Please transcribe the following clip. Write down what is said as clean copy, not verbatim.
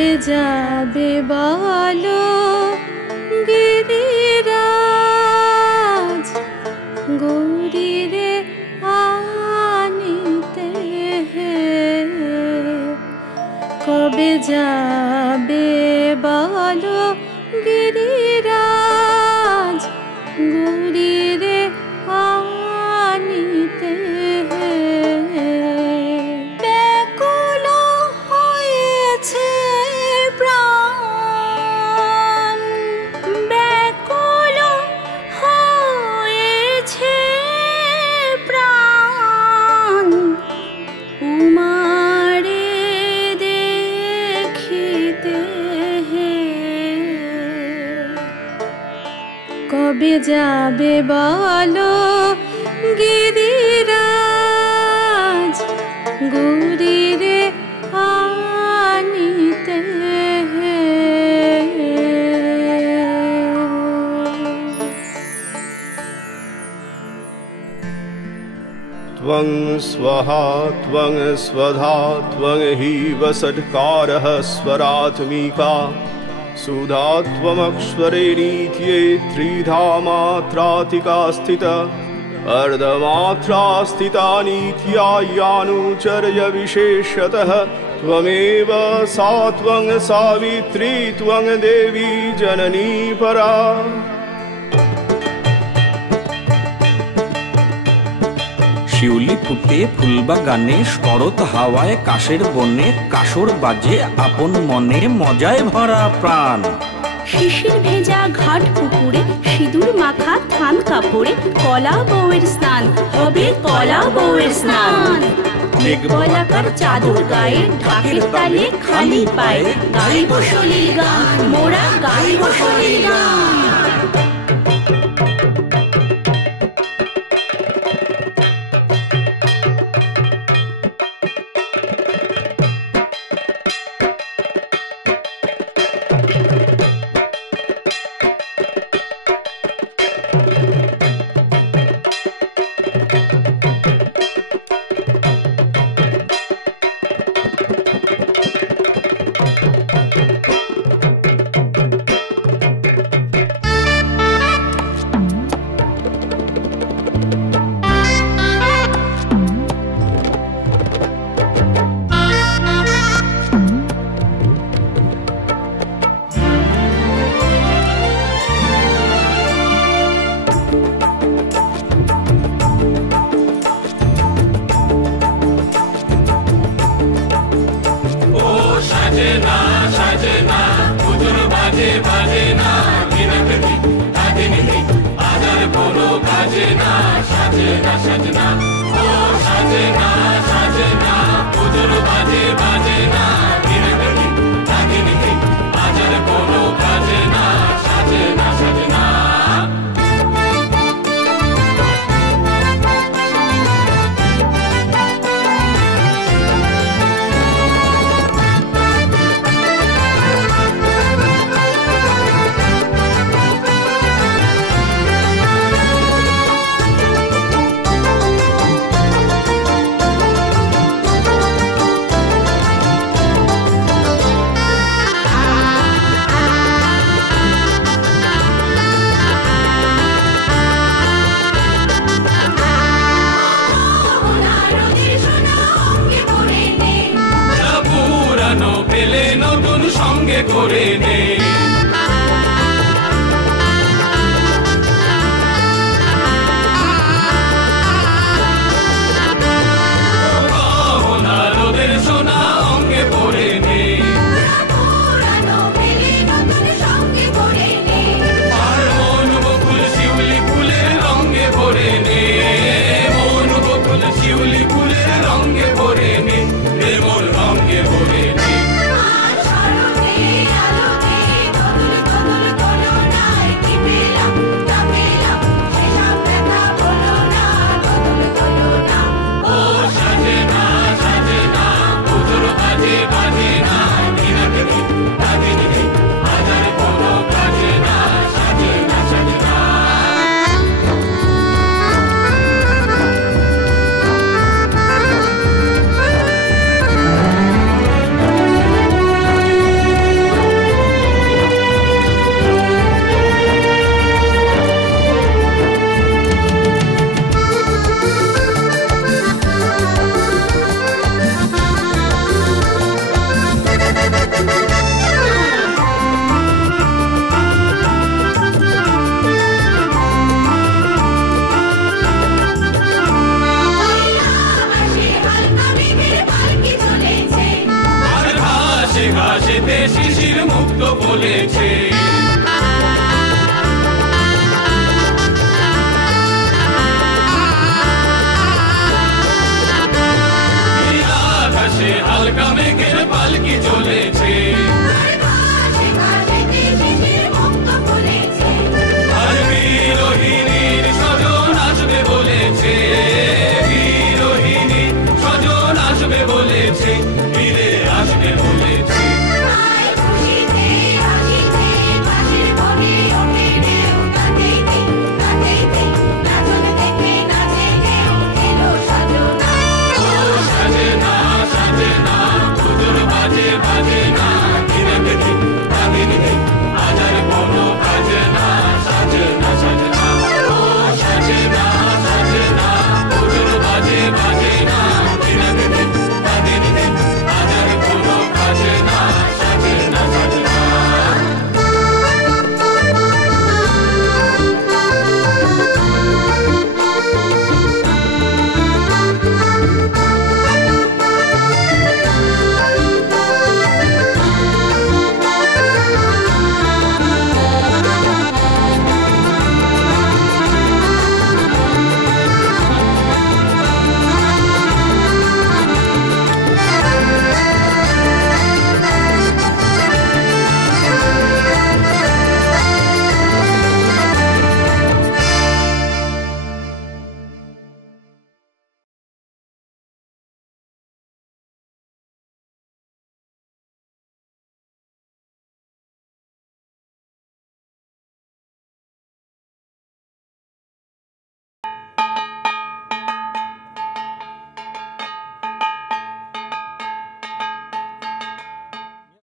কবে যাবে বলো গিরিরাজ গৌরীরে আনিতে, কবে যাবে বলো গিরিরাজ গৌরীরে আনিতে। ব্যাকুল হয়েছে প্রাণ, ব্যাকুল হয়েছে প্রাণ, উমারে দেখিতে। কবে যাবে বলো গিরিরাজ গৌরীরে আনিতে। त्वं स्वहा त्वं स्वधा त्वं हि वसत्कारः स्वरात्मिका सुधा त्वमक्षरे नीत्ये त्रिधा मात्रातिका स्थिता अर्धमात्रा स्थिता नीत्या यानुचर्य विशेषतः त्वमेव सा त्वं सावित्री त्वं देवी जननी परा। শিউলি ফুটে ফুলবাগানে শরৎ হাওয়ায় কাশের বনে কাসর বাজে আপন মনে মজায় ভরা প্রাণ। শিশির ভেজা ঘাট পুকুরে সিঁদুর মাখা থান কাপড়ে কলা বউয়ের স্নান হবে, কলা বউয়ের স্নান। মেঘবলাকার চাদর গায়ে ঢাকের তালে খালি পায়ে গাইব সলিল গান, মোরা গাইব সলিল গান। রঙে ভরে নে। বলেছে।